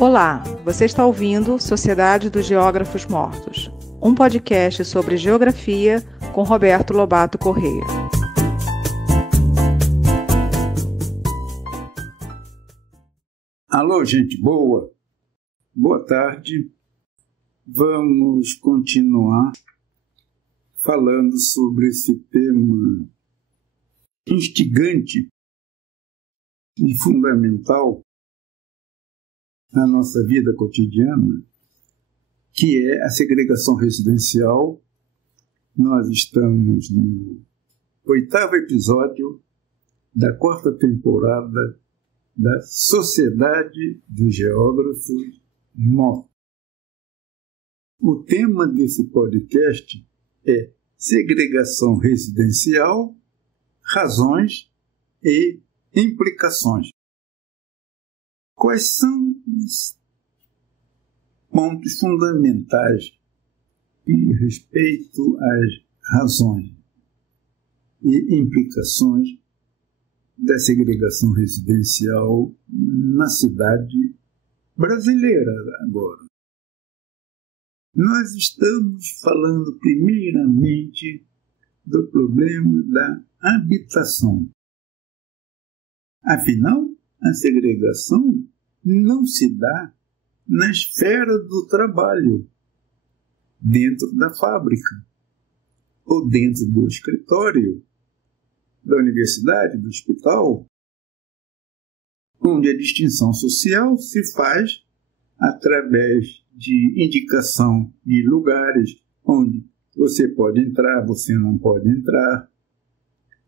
Olá, você está ouvindo Sociedade dos Geógrafos Mortos, um podcast sobre geografia com Roberto Lobato Corrêa. Alô, gente boa! Boa tarde. Vamos continuar falando sobre esse tema instigante e fundamental na nossa vida cotidiana, que é a segregação residencial. Nós estamos no 8º episódio da 4ª temporada da Sociedade dos Geógrafos Mortos. O tema desse podcast é segregação residencial, razões e implicações. Quais são os pontos fundamentais em respeito às razões e implicações da segregação residencial na cidade brasileira agora? Nós estamos falando primeiramente do problema da habitação. Afinal, a segregação não se dá na esfera do trabalho, dentro da fábrica, ou dentro do escritório, da universidade, do hospital, onde a distinção social se faz através de indicação de lugares onde você pode entrar, você não pode entrar,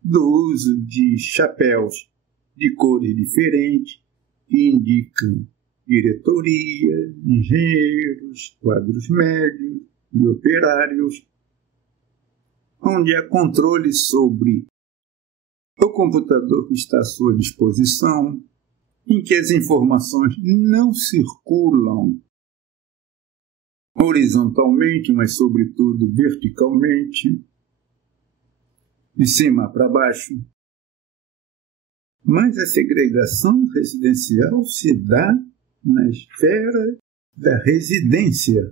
do uso de chapéus de cores diferentes, que indicam diretoria, engenheiros, quadros médios e operários, onde há controle sobre o computador que está à sua disposição, em que as informações não circulam horizontalmente, mas sobretudo verticalmente, de cima para baixo. Mas a segregação residencial se dá na esfera da residência,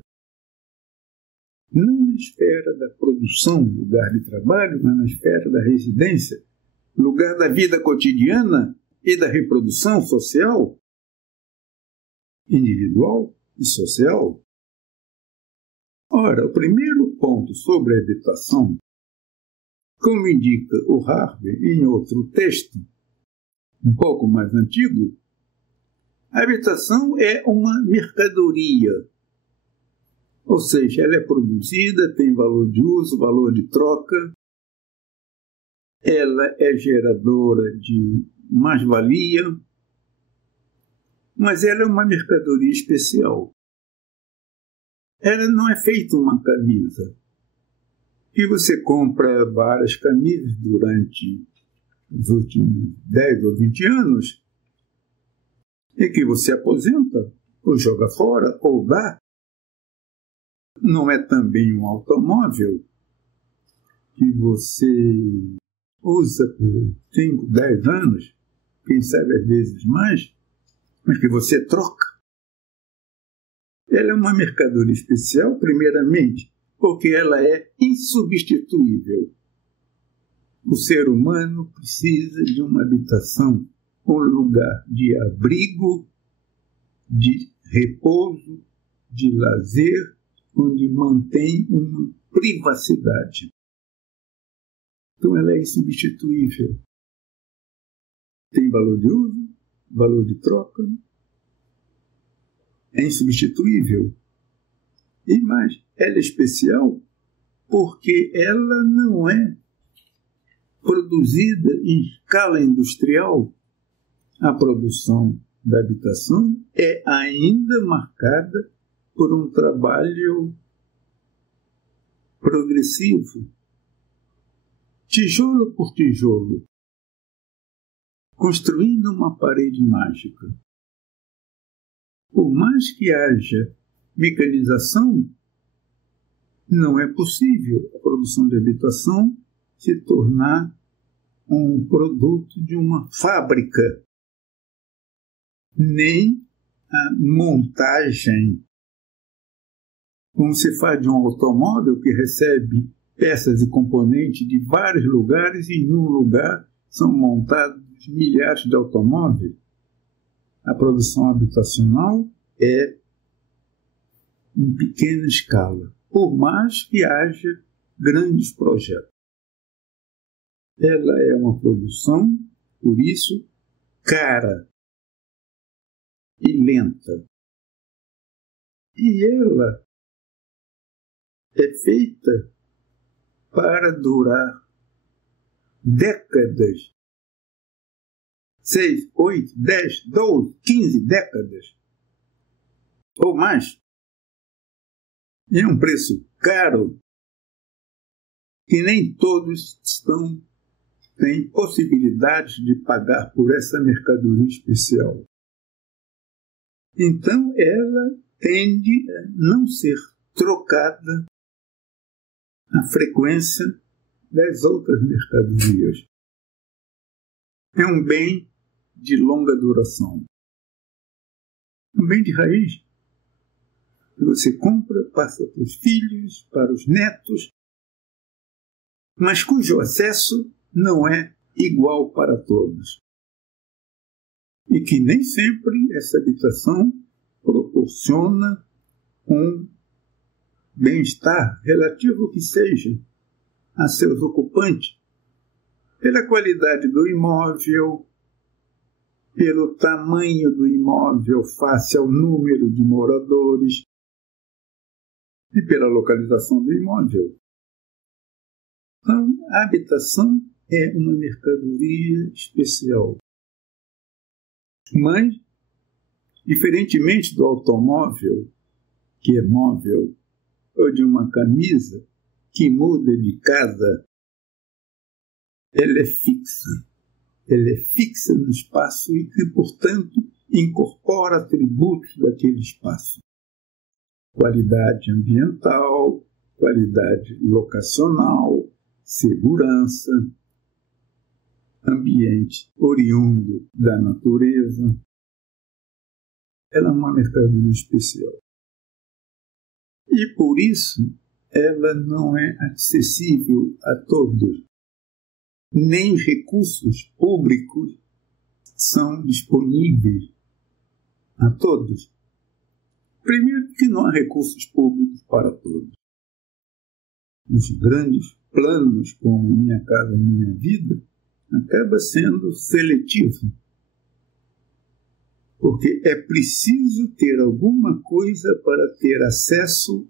não na esfera da produção, lugar de trabalho, mas na esfera da residência, lugar da vida cotidiana e da reprodução social, individual e social. Ora, o primeiro ponto sobre a habitação, como indica o Harvey em outro texto, um pouco mais antigo, a habitação é uma mercadoria, ou seja, ela é produzida, tem valor de uso, valor de troca, ela é geradora de mais-valia, mas ela é uma mercadoria especial. Ela não é feita uma camisa, que você compra várias camisas durante os últimos 10 ou 20 anos, e que você aposenta, ou joga fora, ou dá. Não é também um automóvel que você usa por 5, 10 anos, quem sabe às vezes mais, mas que você troca. Ela é uma mercadoria especial, primeiramente, porque ela é insubstituível. O ser humano precisa de uma habitação, um lugar de abrigo, de repouso, de lazer, onde mantém uma privacidade. Então ela é insubstituível. Tem valor de uso, valor de troca, é insubstituível. E mais, ela é especial porque ela não é produzida em escala industrial. A produção da habitação é ainda marcada por um trabalho progressivo, tijolo por tijolo, construindo uma parede mágica. Por mais que haja mecanização, não é possível a produção de habitação se tornar um produto de uma fábrica, nem a montagem. Como se faz de um automóvel que recebe peças e componentes de vários lugares e em um lugar são montados milhares de automóveis. A produção habitacional é em pequena escala, por mais que haja grandes projetos. Ela é uma produção, por isso, cara e lenta. E ela é feita para durar décadas. 6, 8, 10, 12, 15 décadas. Ou mais. E é um preço caro que nem todos têm possibilidades de pagar por essa mercadoria especial. Então, ela tende a não ser trocada à frequência das outras mercadorias. É um bem de longa duração. Um bem de raiz que você compra, passa para os filhos, para os netos, mas cujo acesso não é igual para todos. E que nem sempre essa habitação proporciona um bem-estar relativo que seja a seus ocupantes, pela qualidade do imóvel, pelo tamanho do imóvel face ao número de moradores e pela localização do imóvel. Então, a habitação é uma mercadoria especial. Mas, diferentemente do automóvel, que é móvel, ou de uma camisa que muda de casa, ela é fixa. Ela é fixa no espaço e, portanto, incorpora atributos daquele espaço. Qualidade ambiental, qualidade locacional, segurança, ambiente oriundo da natureza. Ela é uma mercadoria especial. E, por isso, ela não é acessível a todos. Nem os recursos públicos são disponíveis a todos. Primeiro, que não há recursos públicos para todos. Os grandes planos, como Minha Casa Minha Vida, acaba sendo seletivo. Porque é preciso ter alguma coisa para ter acesso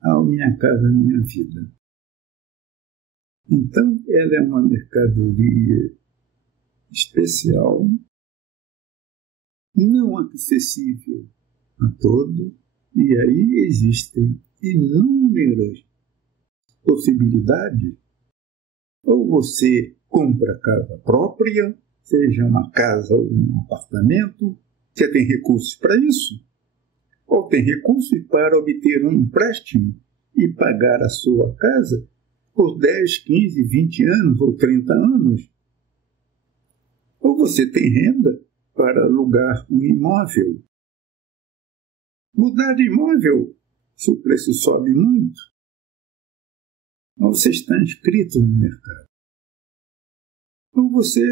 ao Minha Casa Minha Vida. Então, ela é uma mercadoria especial, não acessível a todos, e aí existem inúmeras possibilidades. Ou você compra casa própria, seja uma casa ou um apartamento, você tem recursos para isso, ou tem recursos para obter um empréstimo e pagar a sua casa por 10, 15, 20 anos ou 30 anos. Ou você tem renda para alugar um imóvel. Mudar de imóvel, se o preço sobe muito, ou você está inscrito no mercado. Ou você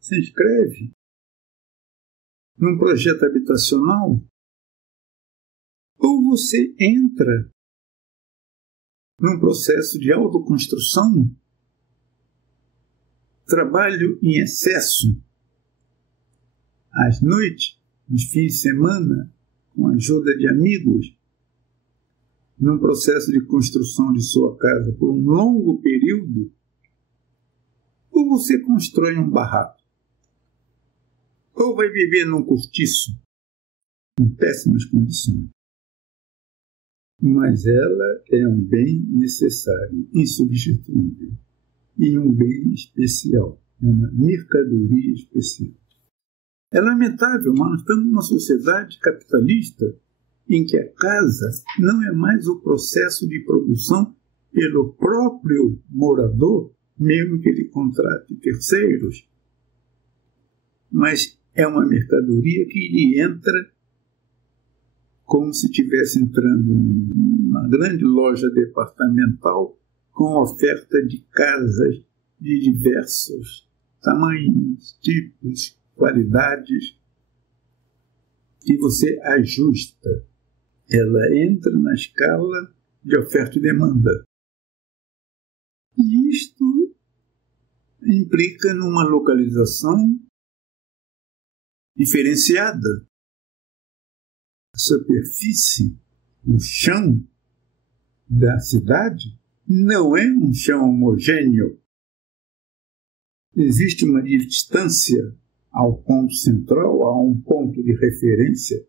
se inscreve num projeto habitacional, ou você entra num processo de autoconstrução, trabalho em excesso, às noites, nos fins de semana, com a ajuda de amigos, num processo de construção de sua casa por um longo período, ou você constrói um barraco, ou vai viver num cortiço, em péssimas condições. Mas ela é um bem necessário, insubstituível, e um bem especial, é uma mercadoria especial. É lamentável, mas nós estamos numa sociedade capitalista em que a casa não é mais o processo de produção pelo próprio morador, mesmo que ele contrate terceiros, mas é uma mercadoria que lhe entra como se estivesse entrando numa grande loja departamental com oferta de casas de diversos tamanhos, tipos, qualidades, que você ajusta. Ela entra na escala de oferta e demanda. E isto implica numa localização diferenciada. A superfície, o chão da cidade, não é um chão homogêneo. Existe uma distância ao ponto central, a um ponto de referência,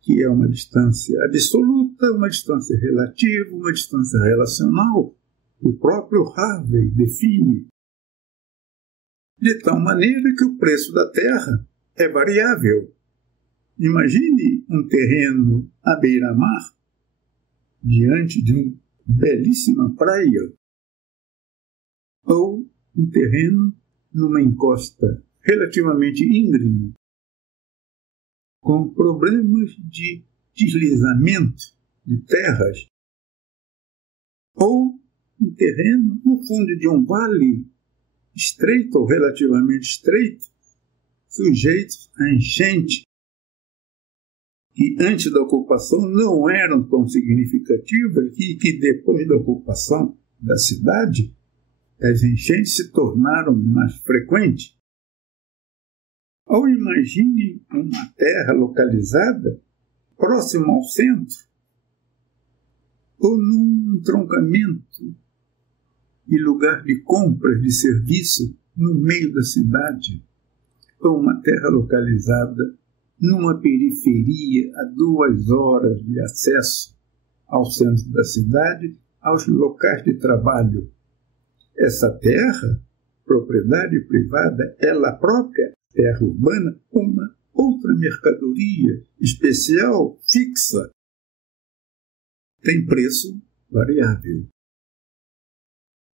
que é uma distância absoluta, uma distância relativa, uma distância relacional. O próprio Harvey define. De tal maneira que o preço da terra é variável. Imagine um terreno à beira-mar, diante de uma belíssima praia, ou um terreno numa encosta relativamente íngreme, com problemas de deslizamento de terras, ou um terreno no fundo de um vale estreito ou relativamente estreito, sujeito a enchente, que antes da ocupação não eram tão significativas e que depois da ocupação da cidade, as enchentes se tornaram mais frequentes. Ou imagine uma terra localizada próximo ao centro, ou num entroncamento e lugar de compras de serviço no meio da cidade, ou uma terra localizada numa periferia a 2 horas de acesso ao centro da cidade, aos locais de trabalho. Essa terra, propriedade privada, ela própria, terra urbana, uma outra mercadoria especial, fixa, tem preço variável.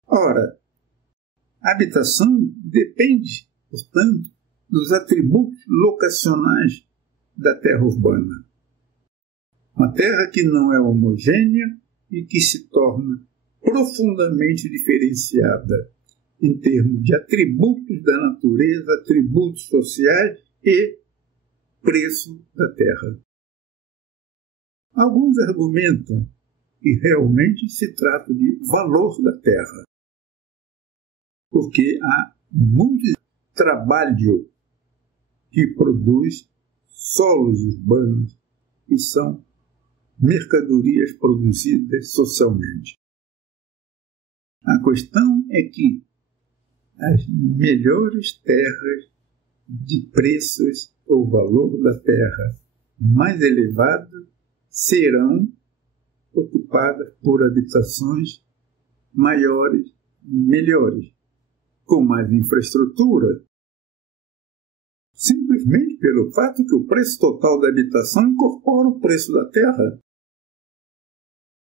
Ora, a habitação depende, portanto, dos atributos locacionais da terra urbana. Uma terra que não é homogênea e que se torna profundamente diferenciada em termos de atributos da natureza, atributos sociais e preço da terra. Alguns argumentam que realmente se trata de valor da terra, porque há muito trabalho que produz solos urbanos que são mercadorias produzidas socialmente. A questão é que as melhores terras de preços ou valor da terra mais elevado serão ocupadas por habitações maiores e melhores, com mais infraestrutura, simplesmente pelo fato que o preço total da habitação incorpora o preço da terra.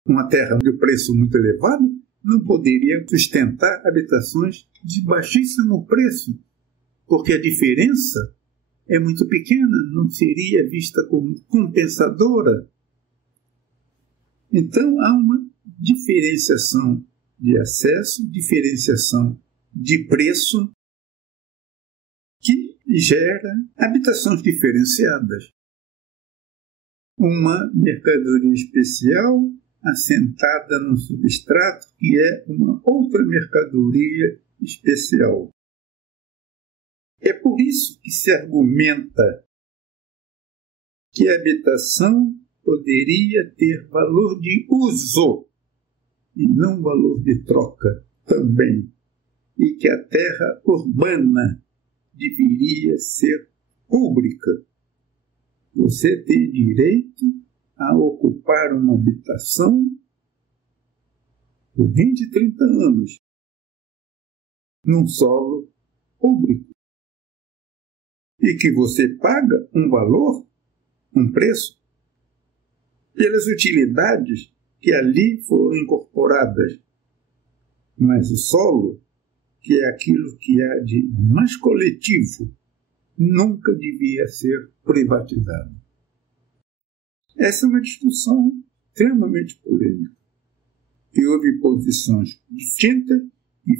Uma terra de preço muito elevado não poderia sustentar habitações de baixíssimo preço, porque a diferença é muito pequena, não seria vista como compensadora. Então há uma diferenciação de acesso, diferenciação de preço, que gera habitações diferenciadas. Uma mercadoria especial assentada num substrato que é uma outra mercadoria especial. É por isso que se argumenta que a habitação poderia ter valor de uso e não valor de troca também, e que a terra urbana deveria ser pública. Você tem direito a ocupar uma habitação por 20, 30 anos num solo público e que você paga um valor, um preço, pelas utilidades que ali foram incorporadas. Mas o solo, que é aquilo que há de mais coletivo, nunca devia ser privatizado. Essa é uma discussão extremamente polêmica, que houve posições distintas e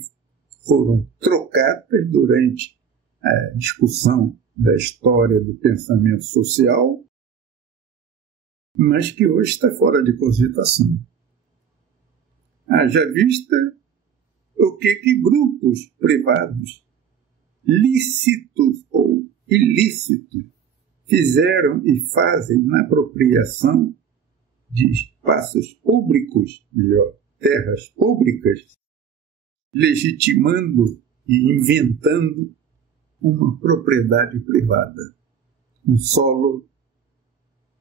foram trocadas durante a discussão da história do pensamento social, mas que hoje está fora de cogitação. Haja vista o que grupos privados, lícitos ou ilícitos, fizeram e fazem na apropriação de espaços públicos, melhor, terras públicas, legitimando e inventando uma propriedade privada, um solo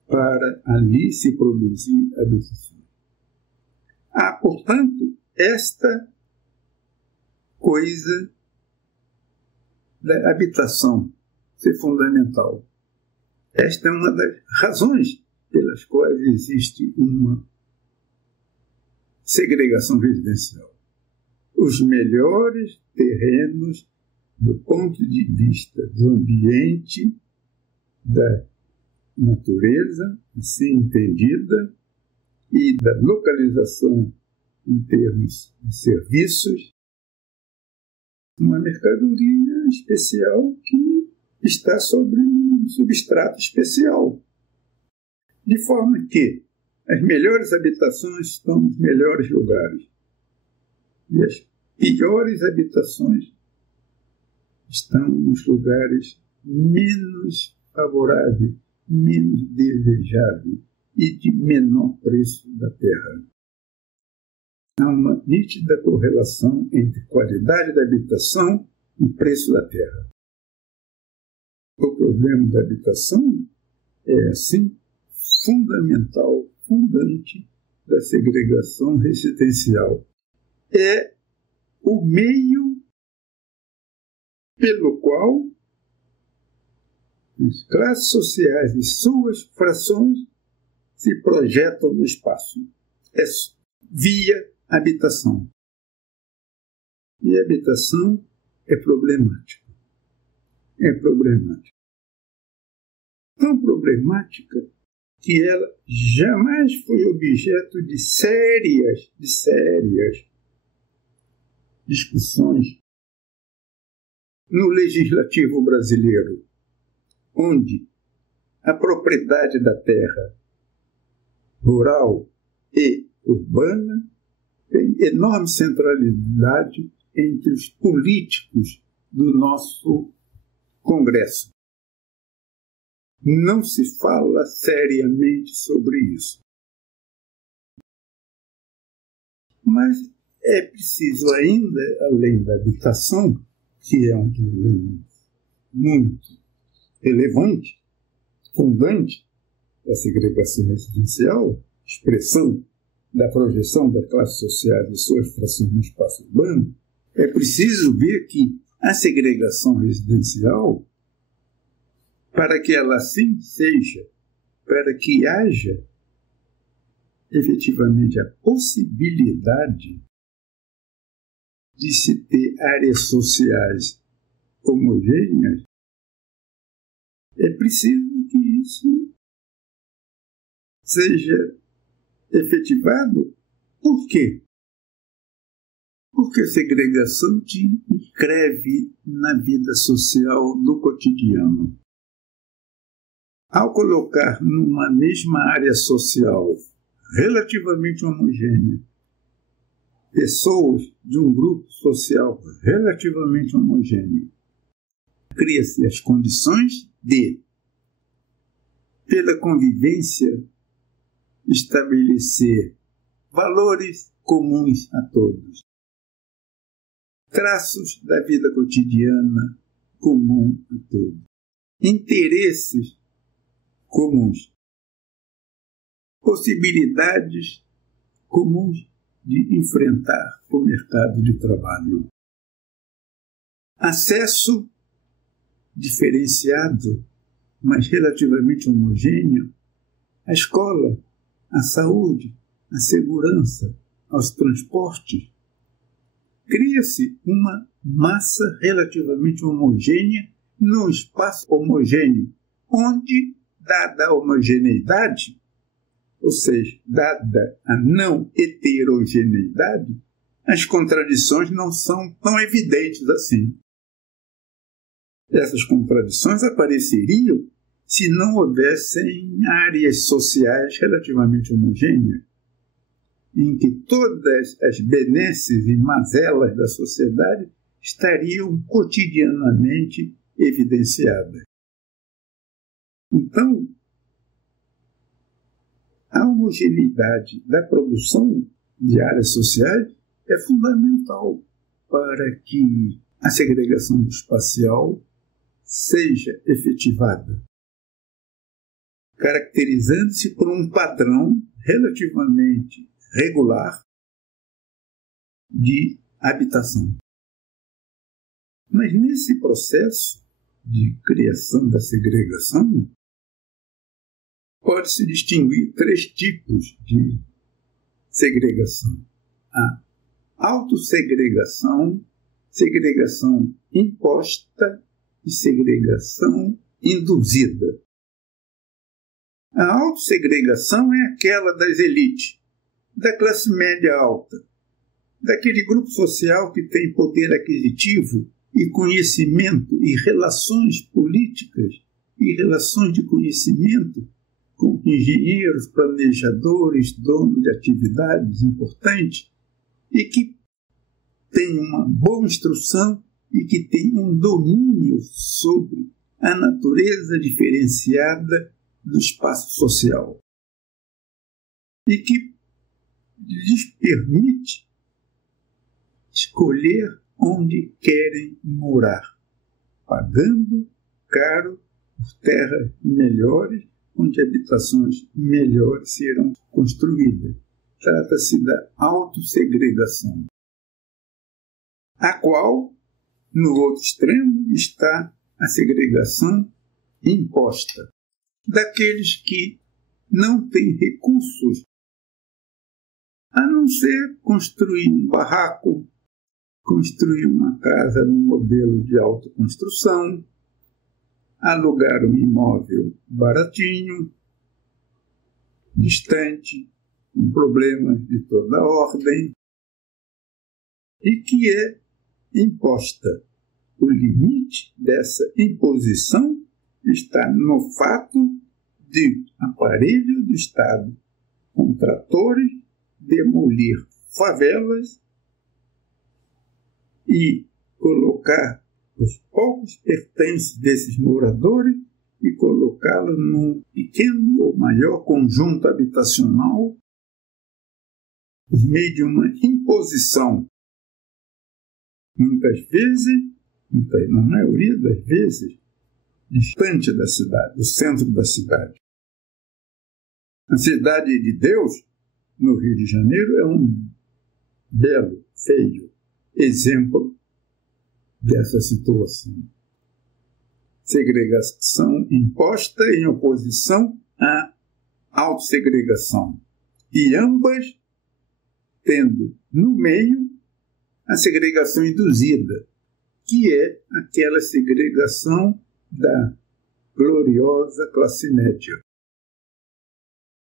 para ali se produzir habitação. Há, portanto, esta coisa da habitação ser fundamental. Esta é uma das razões pelas quais existe uma segregação residencial. Os melhores terrenos do ponto de vista do ambiente, da natureza, assim entendida, e da localização em termos de serviços, uma mercadoria especial que está sobre um substrato especial. De forma que as melhores habitações estão nos melhores lugares e as piores habitações estão nos lugares menos favoráveis, menos desejáveis e de menor preço da terra. Há uma nítida correlação entre qualidade da habitação e preço da terra. O problema da habitação é, assim, fundamental, fundante da segregação residencial. É o meio pelo qual as classes sociais e suas frações se projetam no espaço. É via habitação. E a habitação é problemática. É problemática. Tão problemática que ela jamais foi objeto de sérias discussões no legislativo brasileiro, onde a propriedade da terra rural e urbana tem enorme centralidade entre os políticos do nosso Congresso. Não se fala seriamente sobre isso. Mas é preciso ainda, além da habitação, que é um problema muito relevante, fundante da segregação residencial, expressão da projeção das classes sociais e suas frações no espaço urbano, é preciso ver que a segregação residencial, para que ela assim seja, para que haja efetivamente a possibilidade de se ter áreas sociais homogêneas, é preciso que isso seja efetivado. Por quê? Porque a segregação te inscreve na vida social do cotidiano. Ao colocar numa mesma área social relativamente homogênea pessoas de um grupo social relativamente homogêneo, cria-se as condições de, pela convivência, estabelecer valores comuns a todos, traços da vida cotidiana comum a todos, interesses comuns, possibilidades comuns de enfrentar o mercado de trabalho, acesso diferenciado, mas relativamente homogêneo, à escola, à saúde, à segurança, aos transportes. Cria-se uma massa relativamente homogênea num espaço homogêneo, onde, dada a homogeneidade, ou seja, dada a não heterogeneidade, as contradições não são tão evidentes assim. Essas contradições apareceriam se não houvessem áreas sociais relativamente homogêneas, em que todas as benesses e mazelas da sociedade estariam cotidianamente evidenciadas. Então, a homogeneidade da produção de áreas sociais é fundamental para que a segregação espacial seja efetivada, caracterizando-se por um padrão relativamente regular de habitação. Mas nesse processo de criação da segregação, pode-se distinguir 3 tipos de segregação. A autossegregação, segregação imposta e segregação induzida. A autossegregação é aquela das elites, da classe média alta, daquele grupo social que tem poder aquisitivo e conhecimento e relações políticas e relações de conhecimento com engenheiros, planejadores, donos de atividades importantes e que tem uma boa instrução e que tem um domínio sobre a natureza diferenciada do espaço social e que lhes permite escolher onde querem morar, pagando caro por terras melhores, onde habitações melhores serão construídas. Trata-se da autossegregação, a qual, no outro extremo, está a segregação imposta, daqueles que não têm recursos a não ser construir um barraco, construir uma casa num modelo de autoconstrução, alugar um imóvel baratinho, distante, com problemas de toda ordem, e que é imposta. O limite dessa imposição está no fato de aparelho do Estado, com tratores, demolir favelas e colocar os poucos pertences desses moradores e colocá-los num pequeno ou maior conjunto habitacional por meio de uma imposição. Muitas vezes, na maioria das vezes, distante da cidade, do centro da cidade. A Cidade de Deus, no Rio de Janeiro, é um belo, feio exemplo dessa situação. Segregação imposta em oposição à autossegregação. E ambas tendo no meio a segregação induzida, que é aquela segregação da gloriosa classe média,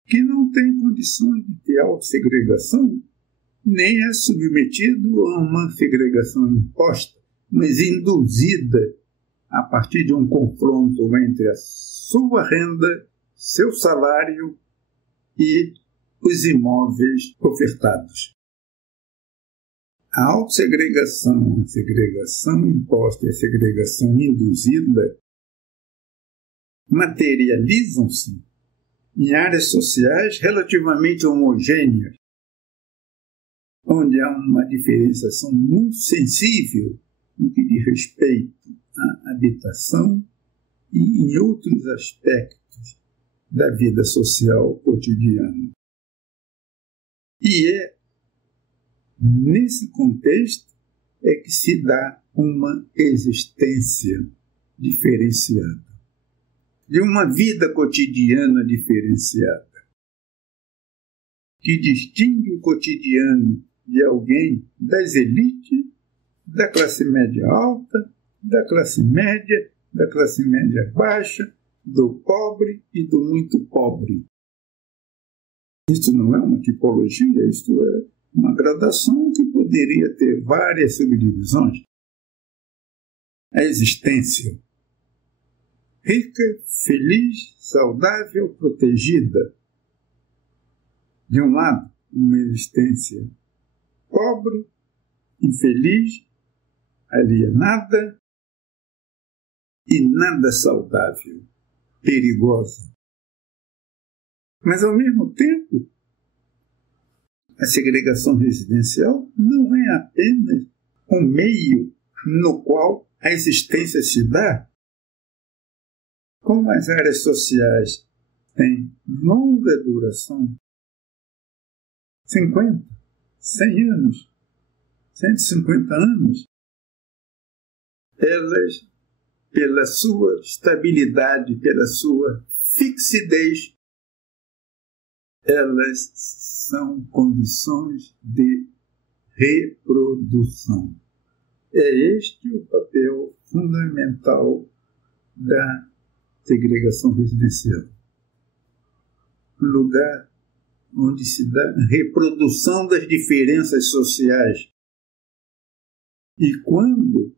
que não tem condições de ter autossegregação, nem é submetido a uma segregação imposta, mas induzida a partir de um confronto entre a sua renda, seu salário e os imóveis ofertados. A autossegregação, a segregação imposta e a segregação induzida materializam-se em áreas sociais relativamente homogêneas, onde há uma diferenciação muito sensível no que diz respeito à habitação e em outros aspectos da vida social cotidiana. E é nesse contexto é que se dá uma existência diferenciada, de uma vida cotidiana diferenciada, que distingue o cotidiano de alguém das elites, da classe média alta, da classe média baixa, do pobre e do muito pobre. Isso não é uma tipologia, isso é uma gradação que poderia ter várias subdivisões. A existência rica, feliz, saudável, protegida. De um lado, uma existência pobre, infeliz, alienada e nada saudável, perigosa. Mas, ao mesmo tempo, a segregação residencial não é apenas um meio no qual a existência se dá. Como as áreas sociais têm longa duração, 50, 100 anos, 150 anos, elas, pela sua estabilidade, pela sua fixidez, elas são condições de reprodução. É este o papel fundamental da segregação residencial. Um lugar onde se dá a reprodução das diferenças sociais. E quando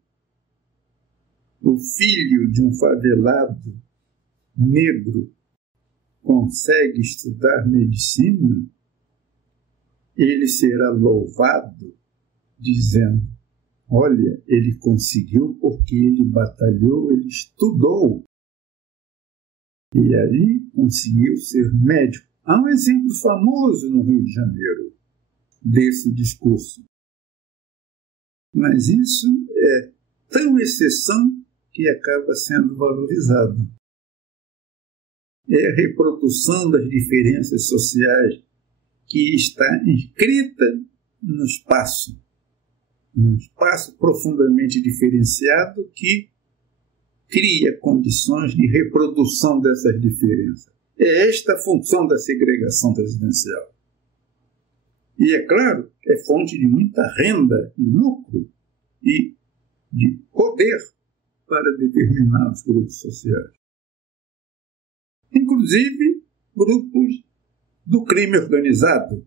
o filho de um favelado negro consegue estudar medicina, ele será louvado dizendo: olha, ele conseguiu porque ele batalhou, ele estudou. E aí conseguiu ser médico. Há um exemplo famoso no Rio de Janeiro desse discurso. Mas isso é tão exceção que acaba sendo valorizado. É a reprodução das diferenças sociais que está inscrita no espaço. Um espaço profundamente diferenciado que cria condições de reprodução dessas diferenças. É esta a função da segregação residencial. E é claro que é fonte de muita renda e lucro e de poder para determinados grupos sociais. Inclusive grupos do crime organizado,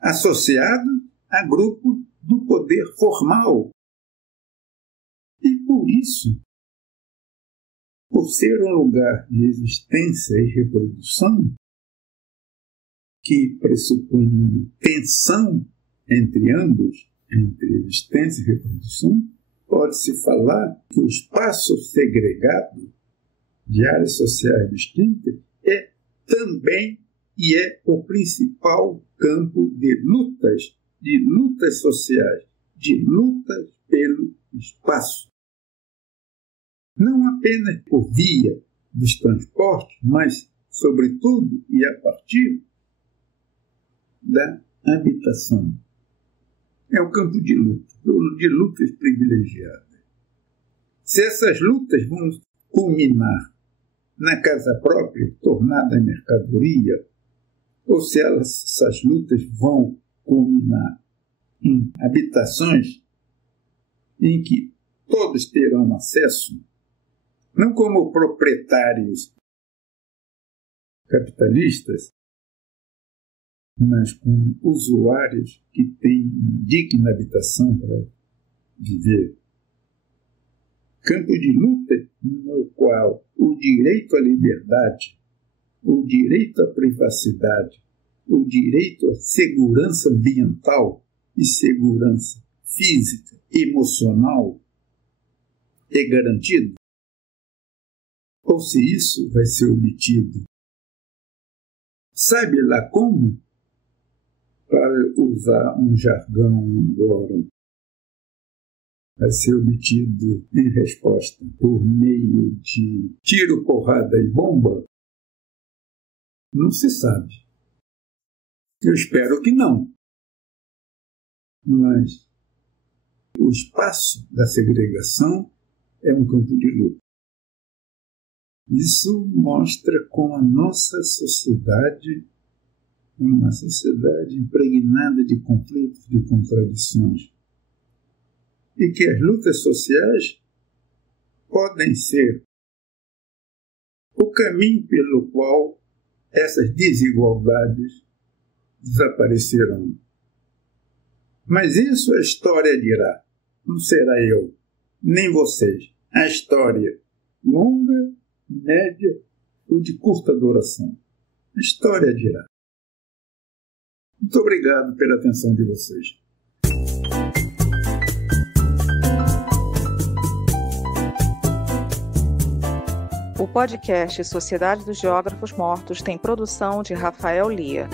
associados a grupos do poder formal. E por isso, por ser um lugar de existência e reprodução, que pressupõe uma tensão entre ambos, entre existência e reprodução, pode-se falar que o espaço segregado de áreas sociais distintas é também e é o principal campo de lutas sociais, de lutas pelo espaço. Não apenas por via dos transportes, mas, sobretudo e a partir da habitação. É um campo de lutas privilegiadas. Se essas lutas vão culminar na casa própria, tornada mercadoria, ou se essas lutas vão culminar em habitações em que todos terão acesso, não como proprietários capitalistas, mas como usuários que têm digna habitação para viver. Campo de luta no qual o direito à liberdade, o direito à privacidade, o direito à segurança ambiental e segurança física, emocional é garantido? Ou se isso vai ser obtido, sabe lá como? Para usar um jargão agora, vai ser obtido em resposta por meio de tiro, porrada e bomba? Não se sabe. Eu espero que não. Mas o espaço da segregação é um campo de luta. Isso mostra como a nossa sociedade é uma sociedade impregnada de conflitos, de contradições. E que as lutas sociais podem ser o caminho pelo qual essas desigualdades desaparecerão. Mas isso a história dirá. Não será eu, nem vocês. A história, longa, média ou de curta duração. A história dirá. Muito obrigado pela atenção de vocês. O podcast Sociedade dos Geógrafos Mortos tem produção de Rafael Lia.